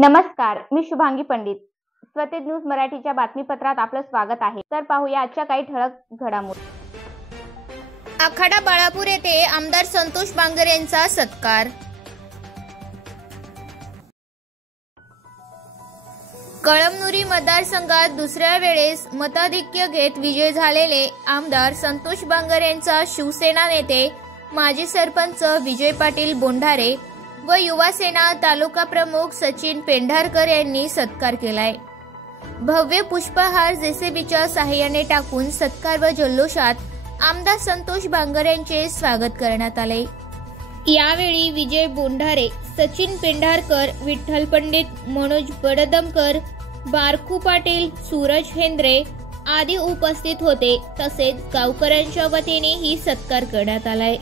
नमस्कार, मी शुभांगी पंडित. स्वतेज न्यूज मराठीच्या बातमीपत्रात आपलं स्वागत आहे. तर पाहूया आजच्या काही ठळक घडामोडी. आखाडा बाळापूर येथे आमदार संतोष बांगर यांचा सत्कार. कळमनुरी मतदारसंघात दुसऱ्या वेळेस मताधिक्य घेत विजय झालेले आमदार संतोष बांगर यांचा शिवसेना नेते माजी सरपंच विजय पाटील बोंढारे व युवा सेना तालुका प्रमुख सचिन पेंढारकर यांनी सत्कार केलाय. भव्य पुष्पहार जेसीबीच्या साहाय्याने टाकून सत्कार व जल्लोषात आमदार संतोष बांगर यांचे स्वागत करण्यात आले. यावेळी विजय बोंढारे, सचिन पेंढारकर, विठ्ठल पंडित, मनोज बडदमकर, बारकू पाटील, सूरज हेंद्रे आदी उपस्थित होते. तसेच गावकऱ्यांच्या वतीने ही सत्कार करण्यात आलाय.